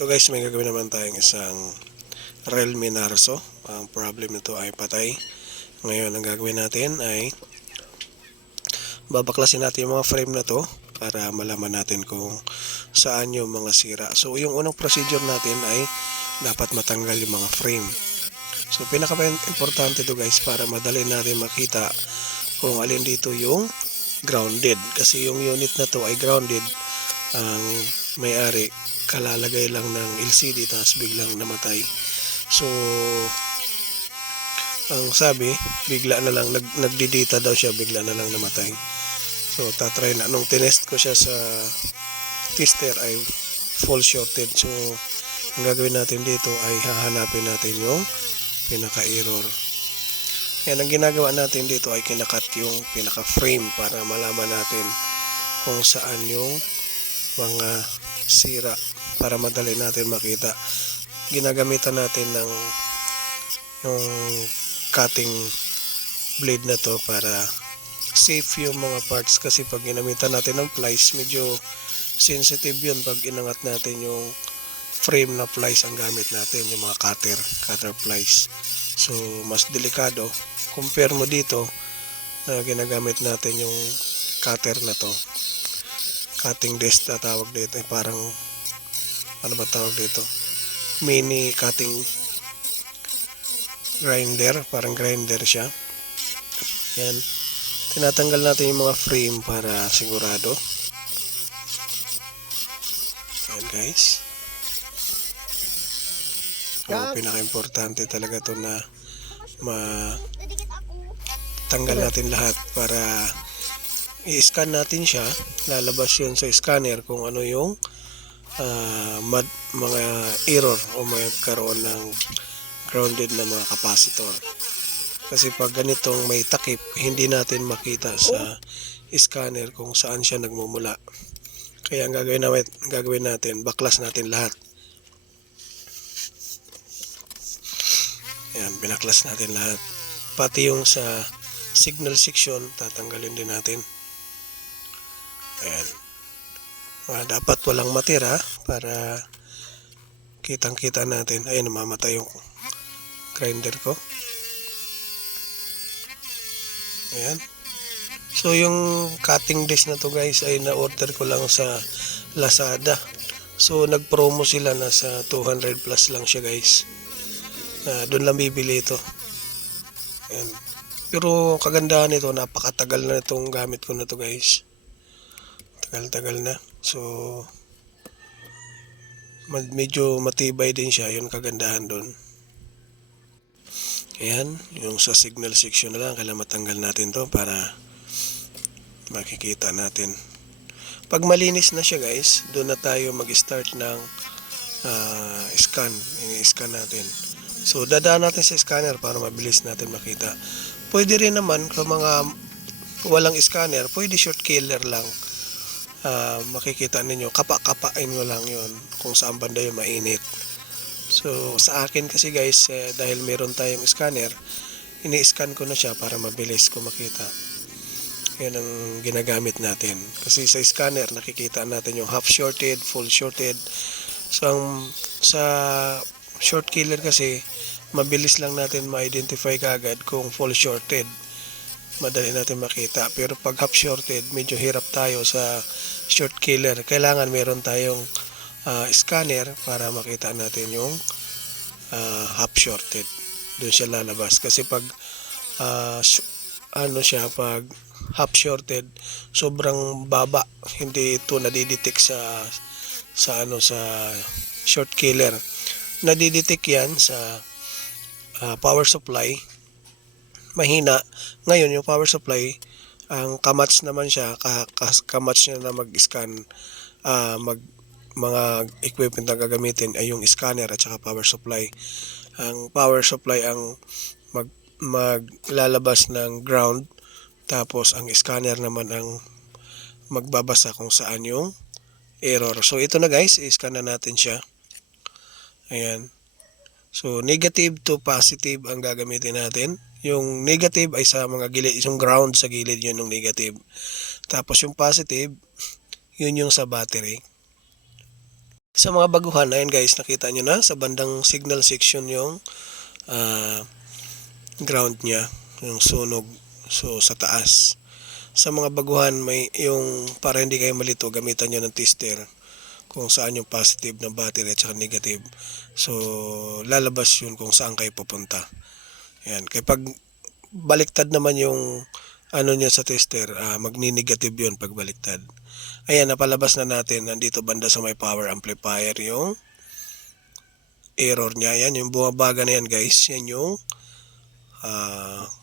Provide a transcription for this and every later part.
Ito guys, may gagawin naman tayong isang Realme Narzo. Ang problem nito ay patay. Ngayon, ang gagawin natin ay babaklasin natin yung mga frame na to para malaman natin kung saan yung mga sira. So, yung unang procedure natin ay dapat matanggal yung mga frame. So, pinaka-importante to guys para madali natin makita kung alin dito yung grounded. Kasi yung unit na to ay grounded. Ang may-ari kalalagay lang ng LCD tapos biglang namatay. So ang sabi bigla na lang nagdidita daw siya, bigla na lang namatay. So tatry na nung tinest ko siya sa tester ay full shorted. So ang gagawin natin dito ay hahanapin natin yung pinaka-error. Yan, ang ginagawa natin dito ay kinakat yung pinaka-frame para malaman natin kung saan yung mga sira para madali natin makita. Ginagamitan natin ng yung cutting blade na to para safe yung mga parts, kasi pag ginamitan natin ng plies medyo sensitive yun pag inangat natin yung frame na plies ang gamit natin, yung mga cutter plies. So mas delikado compare mo dito na ginagamit natin yung cutter na to, cutting disc na tawag dito, parang ano ba tawag dito, mini cutting grinder, parang grinder siya. Yan, tinatanggal natin yung mga frame para sigurado. Yan guys, so pinaka-importante talaga to na matanggal natin lahat para i-scan natin siya. Lalabas yun sa scanner kung ano yung mga error o magkaroon ng grounded na mga capacitor. Kasi pag ganitong may takip, hindi natin makita sa scanner kung saan siya nagmumula. Kaya ang gagawin natin, baklas natin lahat. Yan, binaklas natin lahat. Pati yung sa signal section, tatanggalin din natin. Ayan. Dapat walang matira para kitang-kita natin. Ayun, namamatay yung grinder ko. Ayan. So yung cutting disc na to guys ay na-order ko lang sa Lazada. So nag-promo sila, nasa 200 plus lang siya guys. Doon lang bibili ito. Ayan. Pero kagandahan nito, napakatagal na itong gamit ko na to guys. Tagal na. So medyo matibay din siya, yun kagandahan doon. Ayan, yung sa signal section na lang kailangan matanggal natin to para makikita natin. Pag malinis na siya guys, doon na tayo mag-start ng scan. I-scan natin. So dadaan natin sa scanner para mabilis natin makita. Pwede rin naman kung mga walang scanner, pwede short killer lang. Makikita ninyo, kapa-kapain mo lang yon kung saan banda yung mainit. So sa akin kasi guys, dahil meron tayong scanner, ini-scan ko na siya para mabilis ko makita. Yan ang ginagamit natin, kasi sa scanner nakikita natin yung half shorted, full shorted. So sa short killer kasi mabilis lang natin ma-identify kaagad kung full shorted, madali natin makita. Pero pag half shorted, medyo hirap tayo sa short killer. Kailangan meron tayong scanner para makita natin yung half shorted. Doon siya lalabas. Kasi pag pag half shorted, sobrang baba, hindi ito nadidetect sa short killer. Nadidetect yan sa power supply, mahina. Ngayon yung power supply, ang kamats naman siya, kamats niya na mag-scan, mga equipment na gagamitin ay yung scanner at saka power supply. Ang power supply ang maglalabas ng ground, tapos ang scanner naman ang magbabasa kung saan yung error. So ito na guys, i-scan na natin siya. Ayan. So negative to positive ang gagamitin natin. Yung negative ay sa mga gilid, yung ground sa gilid, yun yung negative. Tapos yung positive, yun yung sa battery. Sa mga baguhan, ayan guys, nakita nyo na sa bandang signal section yung ah, ground niya, yung sunog. So sa taas. Sa mga baguhan, may yung para hindi kayo malito, gamitan nyo ng tester kung saan yung positive ng battery at saka negative. So lalabas yun kung saan kayo pupunta. Ayan. Kapag baliktad naman yung ano niya sa tester, magni-negative yun pag baliktad. Ayan, napalabas na natin. Nandito banda sa may power amplifier yung error niya. Yan, yung bumabaga na yan guys. Yan yung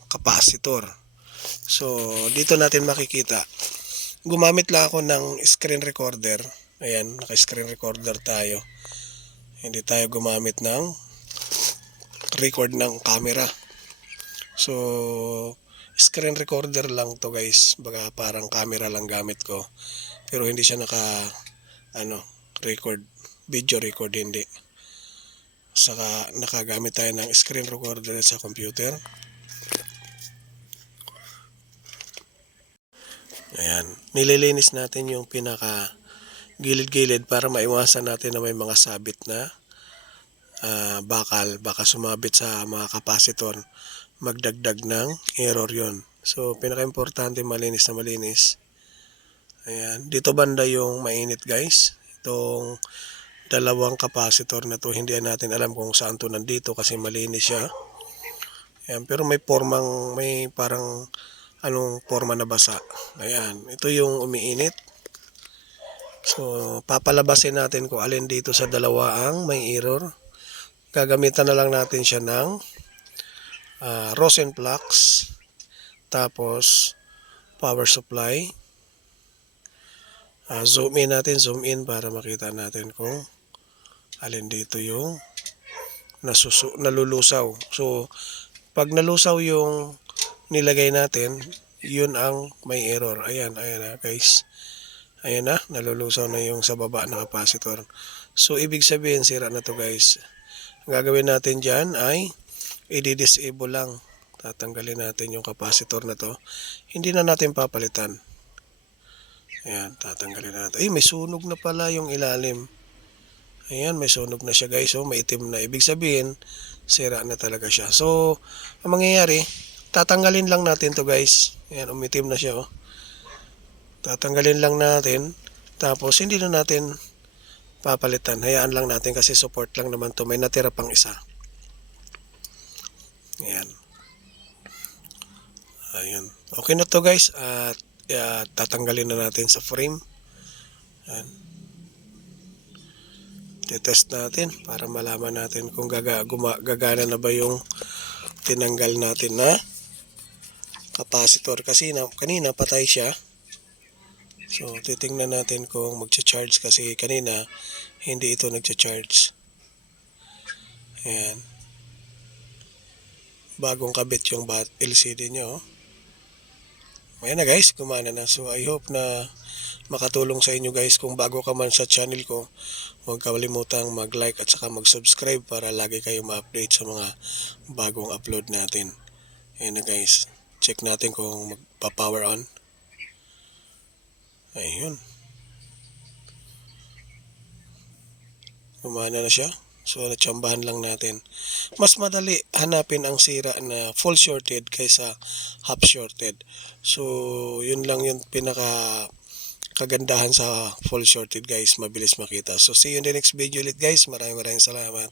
capacitor. So, dito natin makikita. Gumamit lang ako ng screen recorder. Ayan, naka-screen recorder tayo. Hindi tayo gumamit ng record ng camera. So, screen recorder lang to guys. Baga parang camera lang gamit ko. Pero hindi siya record, video record hindi. Saka nakagamit tayo ng screen recorder sa computer. Ayan, nililinis natin yung pinaka gilid-gilid para maiwasan natin na may mga sabit na bakal, baka sumabit sa mga kapasitor, magdagdag ng error yon. So, pinaka-importante malinis na malinis. Ayan, dito banda yung mainit guys. Itong dalawang kapasitor na to, hindi natin alam kung saan to nandito kasi malinis siya. Ayan, pero may parang forma na basa. Ayan, ito yung umiinit. So, papalabasin natin kung alin dito sa dalawa ang may error. Gagamitan na lang natin siya ng Rosenflex, tapos power supply. Zoom in para makita natin kung alin dito yung nalulusaw. So, pag nalusaw yung nilagay natin, yun ang may error. Ayan guys. Ayan na, nalulusaw na yung sa baba na capacitor. So, ibig sabihin, sira na to guys. Ang gagawin natin dyan ay i-disable lang. Tatanggalin natin yung capacitor na to. Hindi na natin papalitan. Ayan, tatanggalin natin. May sunog na pala yung ilalim. Ayan, may sunog na siya guys. So, may itim na. Ibig sabihin, sira na talaga siya. So, ang mangyayari, tatanggalin lang natin to guys. Ayan, umitim na siya. Tatanggalin lang natin. Tapos, hindi na natin papalitan. Hayaan lang natin kasi support lang naman to. May natira pang isa. Ayan. Ayan. Okay na to guys. At tatanggalin na natin sa frame. Ayan. Test natin para malaman natin kung gagana na ba yung tinanggal natin na capacitor. Kasi kanina patay siya. So, titingnan natin kung magcha-charge kasi kanina hindi ito nagcha-charge. Ayan. Bagong kabit yung LCD nyo. Ayan na guys, gumana na. So, I hope na makatulong sa inyo guys. Kung bago ka man sa channel ko, huwag kalimutang mag-like at saka mag-subscribe para lagi kayo ma-update sa mga bagong upload natin. Ayan na guys. Check natin kung magpa-power on. Ayun. Gumana na siya. So, natsambahan lang natin. Mas madali hanapin ang sira na full shorted kaysa half shorted. So, yun lang yung pinaka kagandahan sa full shorted guys. Mabilis makita. So, see you in the next video ulit guys. Maraming salamat.